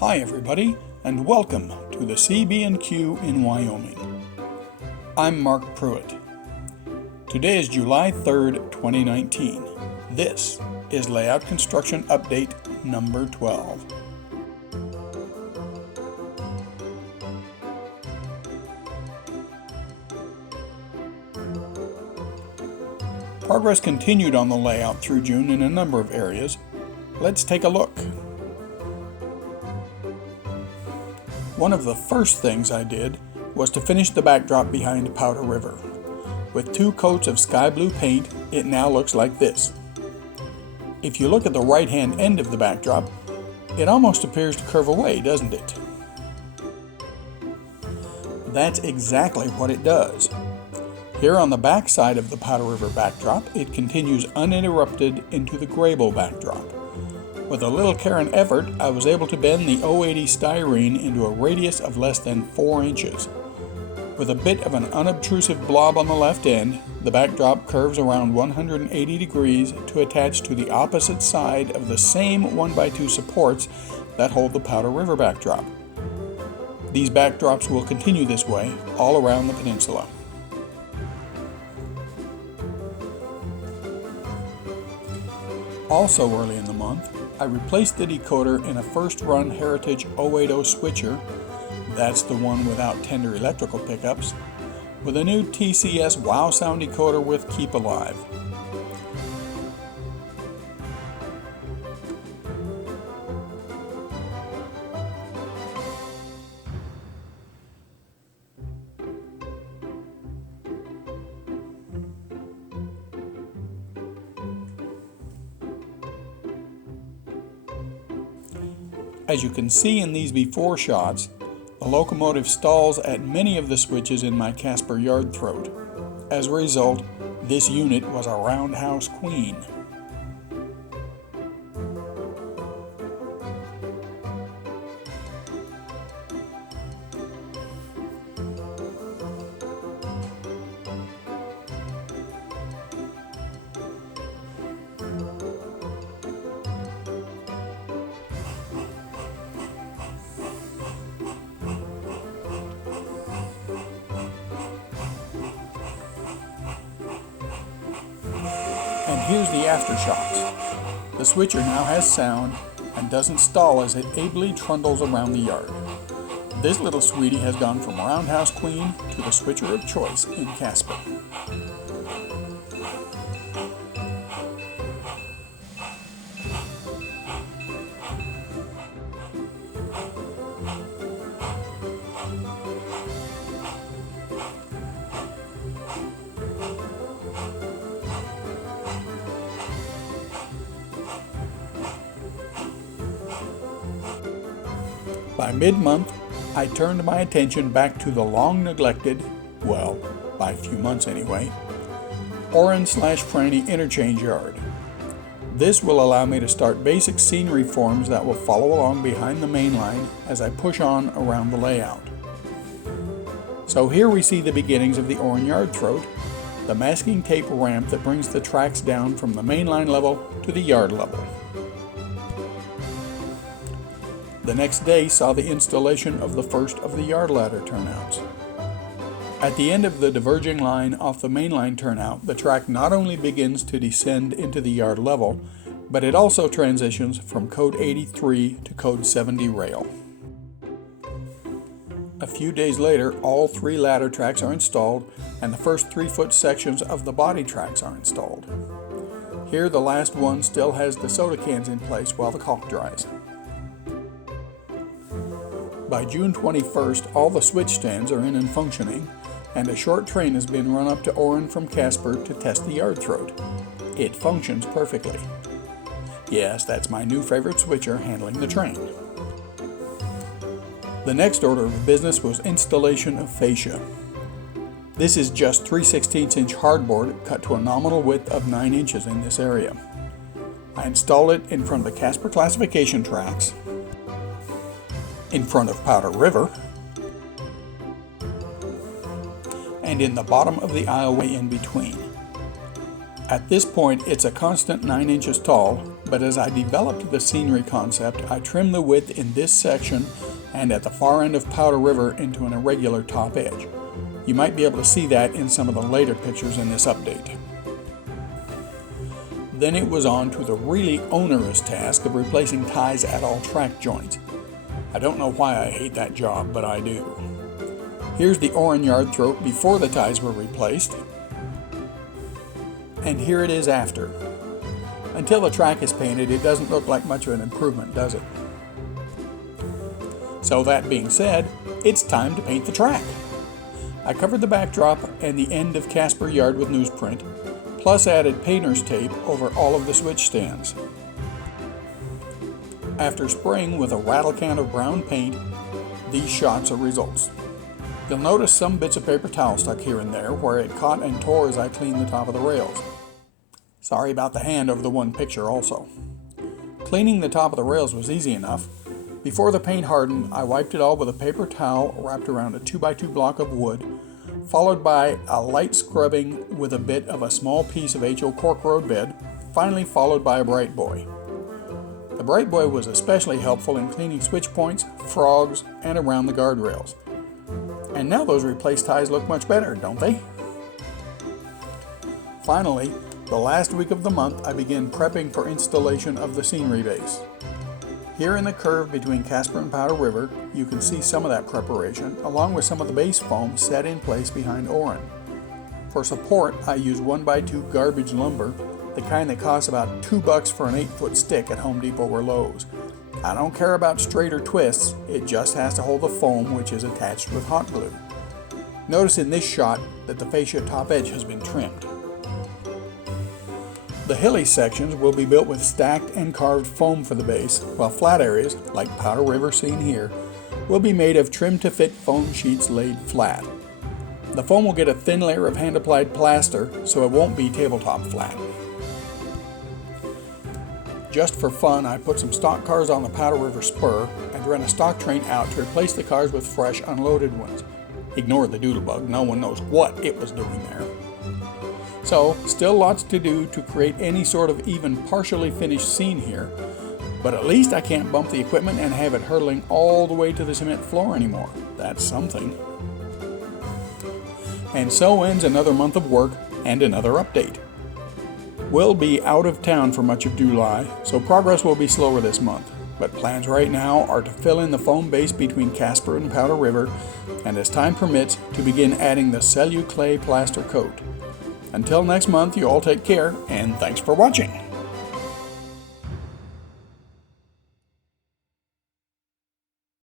Hi everybody, and welcome to the CB&Q in Wyoming. I'm Mark Pruitt. Today is July 3rd, 2019. This is Layout Construction Update number 12. Progress continued on the layout through June in a number of areas. Let's take a look. One of the first things I did was to finish the backdrop behind Powder River. With 2 coats of sky blue paint, it now looks like this. If you look at the right-hand end of the backdrop, it almost appears to curve away, doesn't it? That's exactly what it does. Here on the back side of the Powder River backdrop, it continues uninterrupted into the Grable backdrop. With a little care and effort, I was able to bend the 080 styrene into a radius of less than 4 inches. With a bit of an unobtrusive blob on the left end, the backdrop curves around 180 degrees to attach to the opposite side of the same 1x2 supports that hold the Powder River backdrop. These backdrops will continue this way all around the peninsula. Also early in the month, I replaced the decoder in a first-run Heritage 080 switcher, that's the one without tender electrical pickups, with a new TCS Wow Sound decoder with Keep Alive. As you can see in these before shots, the locomotive stalls at many of the switches in my Casper yard throat. As a result, this unit was a roundhouse queen. And here's the aftershocks. The switcher now has sound and doesn't stall as it ably trundles around the yard. This little sweetie has gone from roundhouse queen to the switcher of choice in Casper. By mid-month, I turned my attention back to the long-neglected, well, by a few months anyway, Orrin/Franny interchange yard. This will allow me to start basic scenery forms that will follow along behind the main line as I push on around the layout. So here we see the beginnings of the Orrin yard throat, the masking tape ramp that brings the tracks down from the main line level to the yard level. The next day saw the installation of the first of the yard ladder turnouts. At the end of the diverging line off the mainline turnout, the track not only begins to descend into the yard level, but it also transitions from code 83 to code 70 rail. A few days later, all 3 ladder tracks are installed and the first 3-foot sections of the body tracks are installed. Here the last one still has the soda cans in place while the caulk dries. By June 21st, all the switch stands are in and functioning, and a short train has been run up to Orrin from Casper to test the yard throat. It functions perfectly. Yes, that's my new favorite switcher handling the train. The next order of business was installation of fascia. This is just 3/16" hardboard cut to a nominal width of 9 inches in this area. I installed it in front of the Casper classification tracks, in front of Powder River, and in the bottom of the aisleway in between. At this point, it's a constant 9 inches tall, but as I developed the scenery concept, I trimmed the width in this section and at the far end of Powder River into an irregular top edge. You might be able to see that in some of the later pictures in this update. Then it was on to the really onerous task of replacing ties at all track joints. I don't know why I hate that job, but I do. Here's the Orin yard throat before the ties were replaced, and here it is after. Until the track is painted, it doesn't look like much of an improvement, does it? So that being said, it's time to paint the track. I covered the backdrop and the end of Casper yard with newsprint, plus added painter's tape over all of the switch stands. After spraying with a rattle can of brown paint, these shots are results. You'll notice some bits of paper towel stuck here and there where it caught and tore as I cleaned the top of the rails. Sorry about the hand over the one picture also. Cleaning the top of the rails was easy enough. Before the paint hardened, I wiped it all with a paper towel wrapped around a 2x2 block of wood, followed by a light scrubbing with a bit of a small piece of HO cork road bed, finally followed by a Bright Boy. The Bright Boy was especially helpful in cleaning switch points, frogs, and around the guardrails. And now those replaced ties look much better, don't they? Finally, the last week of the month, I began prepping for installation of the scenery base. Here in the curve between Casper and Powder River, you can see some of that preparation, along with some of the base foam set in place behind Orin. For support, I use 1x2 garbage lumber, the kind that costs about $2 for an 8-foot stick at Home Depot or Lowe's. I don't care about straight or twists, it just has to hold the foam, which is attached with hot glue. Notice in this shot that the fascia top edge has been trimmed. The hilly sections will be built with stacked and carved foam for the base, while flat areas, like Powder River seen here, will be made of trim-to-fit foam sheets laid flat. The foam will get a thin layer of hand-applied plaster, so it won't be tabletop flat. Just for fun, I put some stock cars on the Powder River spur and ran a stock train out to replace the cars with fresh, unloaded ones. Ignore the doodlebug, no one knows what it was doing there. So, still lots to do to create any sort of even partially finished scene here, but at least I can't bump the equipment and have it hurtling all the way to the cement floor anymore. That's something. And so ends another month of work and another update. We'll be out of town for much of July, so progress will be slower this month, but plans right now are to fill in the foam base between Casper and Powder River, and as time permits, to begin adding the Celluclay plaster coat. Until next month, you all take care, and thanks for watching.